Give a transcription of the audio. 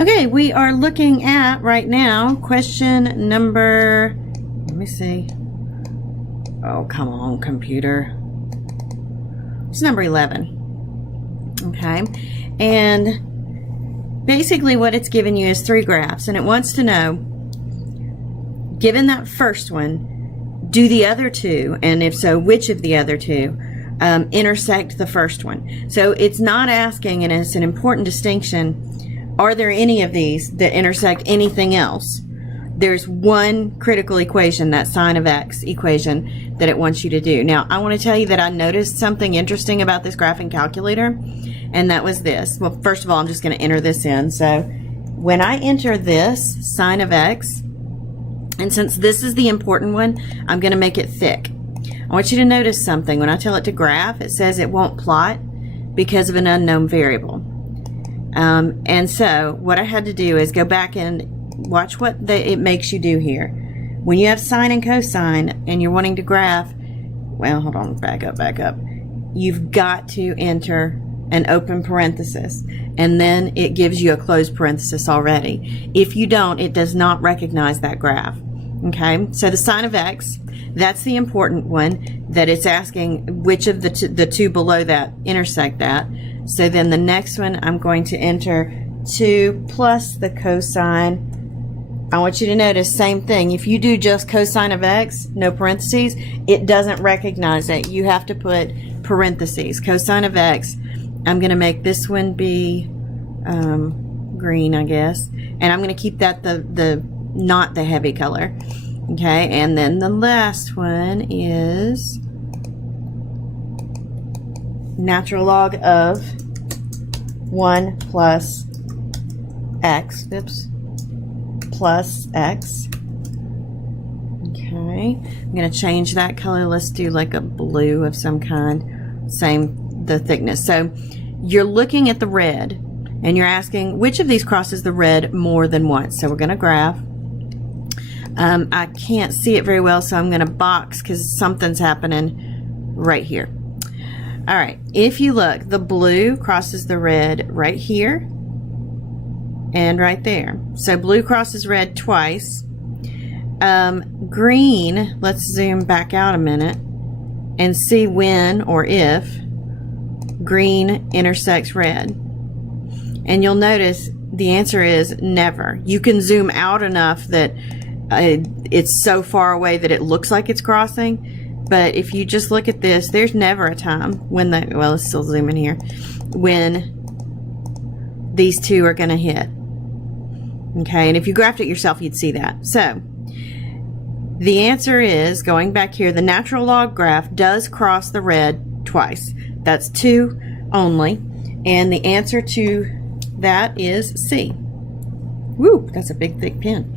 Okay, we are looking at right now question number, let me see. Oh, come on, computer. It's number 11. Okay, and basically what it's given you is 3 graphs, and it wants to know, given that first one, do the other 2, and if so, which of the other 2 intersect the first one? So it's not asking, and it's an important distinction, are there any of these that intersect anything else? There's one critical equation, that sine of x equation, that it wants you to do. Now, I want to tell you that I noticed something interesting about this graphing calculator, and that was this. Well, first of all, I'm just going to enter this in. So when I enter this, sine of x, and since this is the important one, I'm going to make it thick. I want you to notice something. When I tell it to graph, it says it won't plot because of an unknown variable. And so what I had to do is go back and watch what it makes you do here. When you have sine and cosine and you're wanting to graph, well, hold on, back up. You've got to enter an open parenthesis, and then it gives you a closed parenthesis already. If you don't, it does not recognize that graph. Okay, so the sine of x, that's the important one, that it's asking which of the two below that intersect that. So then the next one, I'm going to enter 2 plus the cosine. I want you to notice, same thing. If you do just cosine of x, no parentheses, it doesn't recognize it. You have to put parentheses. Cosine of x, I'm going to make this one be green, I guess. And I'm going to keep that not the heavy color. Okay, and then the last one is natural log of 1 plus x, plus x. Okay, I'm going to change that color. Let's do like a blue of some kind. Same, the thickness. So you're looking at the red, and you're asking which of these crosses the red more than once. So we're going to graph. I can't see it very well, so I'm going to box because something's happening right here. All right, if you look, the blue crosses the red right here and right there. So blue crosses red twice. Green, let's zoom back out a minute and see when or if green intersects red. And you'll notice the answer is never. You can zoom out enough that it's so far away that it looks like it's crossing, but if you just look at this, there's never a time when well, let's still zoom in here, when these two are going to hit. Okay, and if you graphed it yourself, you'd see that. So the answer is, going back here, the natural log graph does cross the red twice. That's 2 only, and the answer to that is C. Woo, that's a big thick pen.